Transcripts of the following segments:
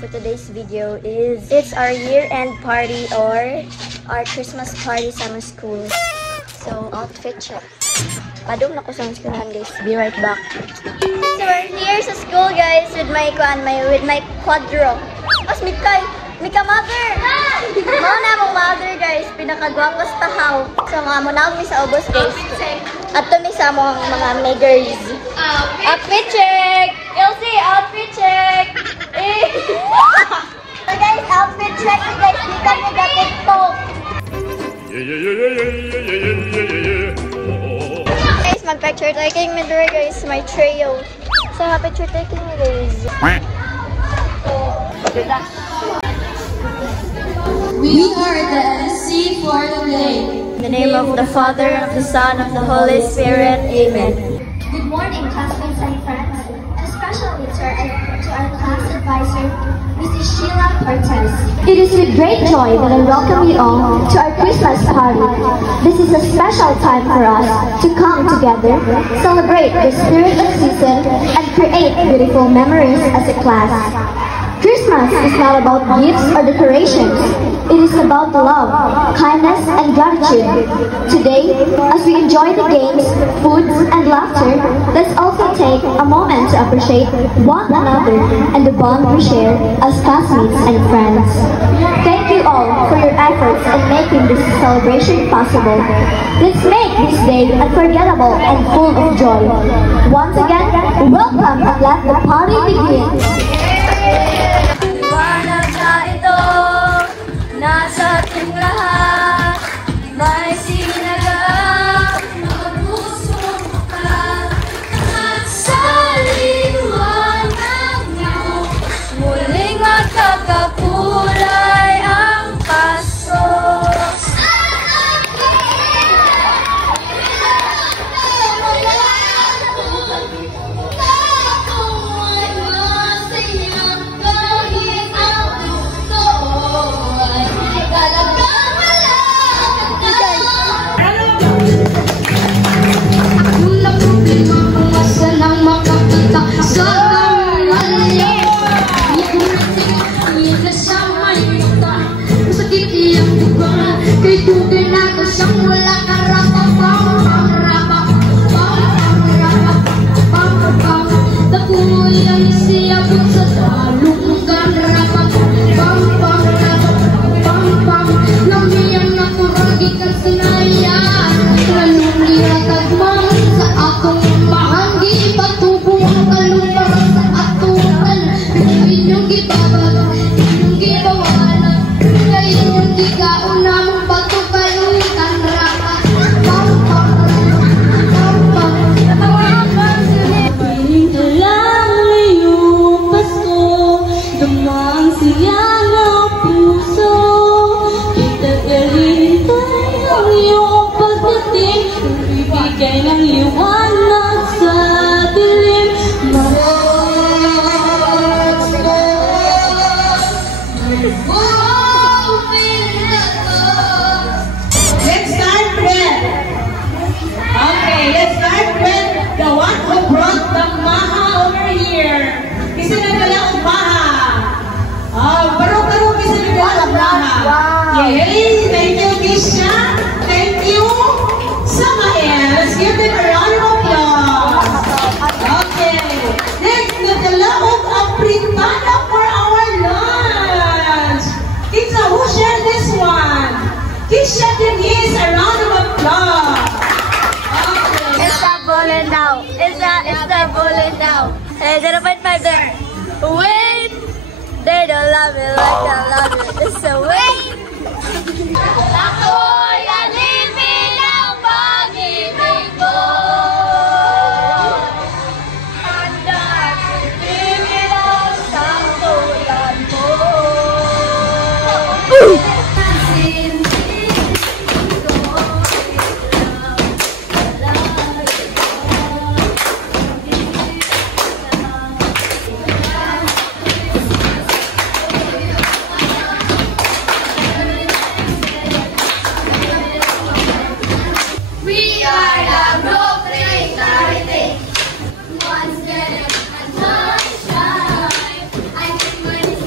for today's video is it's our year-end party or our Christmas party sa my school. So, outfit check. Padung na ko sa eskwelahan, guys. Be right back. So, we're here sa school, guys, with my quadro. Mas Mika mother! Mao na mong mother, guys. Pinakagwapos tahaw. So, mga munawag mi sa ubos, guys. At to mi sa mga megers. Outfit check! Elsie, outfit check! So, guys, outfit check. Guys, Mika mo ga TikTok. Guys, mag-picture taking me there, guys. My trio. So, picture taking me, guys. We are the MC for today. In the name of the Father, of the Son, of the Holy Spirit. Amen. Good morning, classmates and friends, and especially to our class advisor, Mrs. Sheila Cortez. It is with great joy that I welcome you all to our Christmas party. This is a special time for us to come together, celebrate the spirit of season, and create beautiful memories as a class. Christmas is not about gifts or decorations. It is about love, kindness, and gratitude. Today, as we enjoy the games, foods, and laughter, let's also take a moment to appreciate one another and the bond we share as classmates and friends. Thank you all for your efforts in making this celebration possible. Let's make this day unforgettable and full of joy. Once again, welcome and let the party begin. Liwanag na ito, nasa ating lahat, may sinagap, mga pusong bukas, at sa liwanag niyo, muling magkakakulay ang paso. Yay! Thank you, Kisha. Thank you, Samael. Let's give them a round of applause. Okay. Next, nagdala og apritada for our lunch. Kisha, who shared this one? Kisha Denise, a round of applause. Okay. It's that bullet now. It's that bullet now. Hey, 0.5 there. Wait! They don't love me like I love you. It's a wait! Ako'y alipin ang pag-ibig mo. Hanggang ibigin ang santulan mo. Once again, and sunshine. I think when it's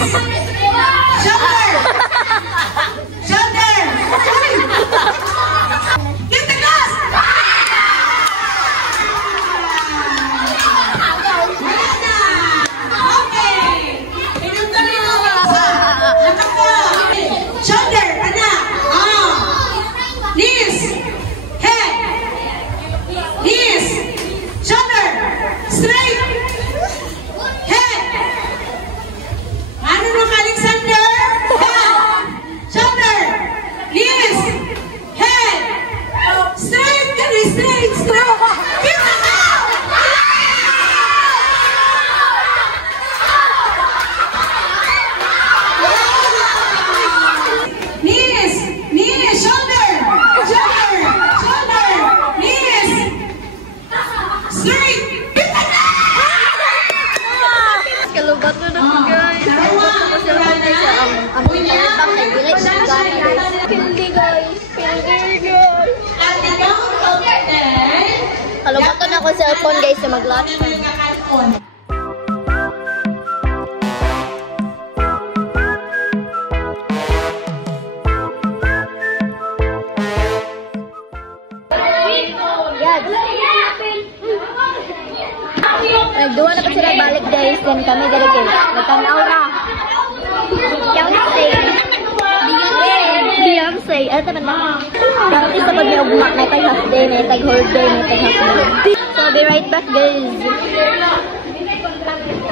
Shoulder! Shoulder! Give the glass! Okay! Inutuloy mo ba? Shoulder! Anak! Knees! Head! Knees! Shoulder! Straight! Head! Ano naman, Alexander? Head! Shoulder! Knees! Head! Straight! Straight! Straight! Give it up! Knees! Knees! Shoulder! Shoulder! Shoulder! Knees! Straight! Give it up! Kalubat na naman guys. Ang pinalibang na gilay sa gana guys. Pildi guys. Pildi guys. At the count of 10, Kalubat na ako cellphone guys na mag-launch. Yan. Nagduwa na pa sila balik guys. Then kami dirigay. Nagtanaw na. Beyonce. Ano naman na? Practice na pag may ugmak. May tag half day, may tag whole day, may tag half day. So, I'll be right back guys.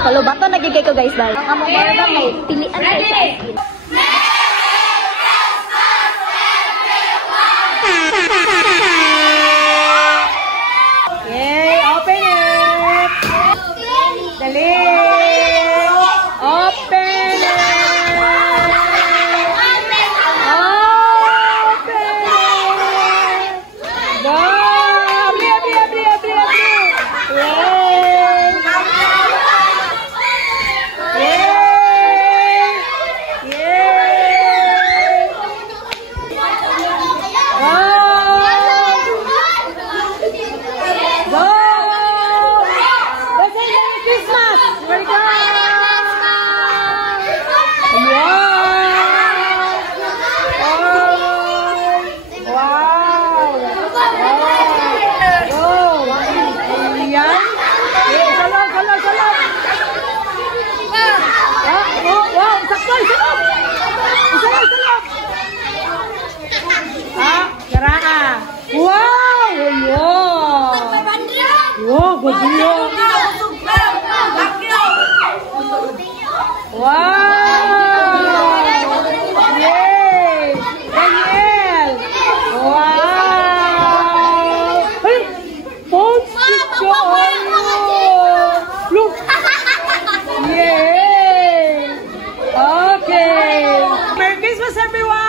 Kalubato nagigay ko guys dahil. Ang among barbang may pilian kayo sa skin. Yay! Open it! Dali! Open it! Open it! Go! Abri, abri, abri, abri, abri! Yay! Yay! Yay! Go! Let's say Merry Christmas! Merry Christmas! Wow! Wow! Wow! Ayan! Salog! Salog! Salog! Oh! Wow! Sakto! Salog! Salog! Salog! Garaan! Wow! Wow! Wow, gagyo! Wow! Yay! Daniel! Wow! Hey! Ponsip ka! Look! Yay! Okay! Merry Christmas, everyone!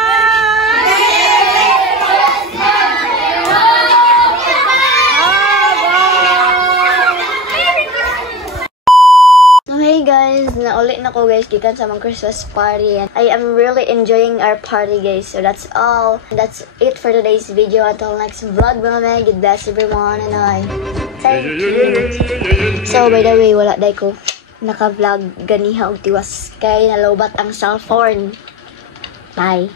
Hey guys, naulit na ko guys gikan sa mga Christmas party and I am really enjoying our party guys. So that's all. That's it for today's video. Until next vlog mga God bless everyone and I thank you. So by the way, wala day ko naka-vlog ganiha og tiwas kay nalobat ang cellphone. Bye.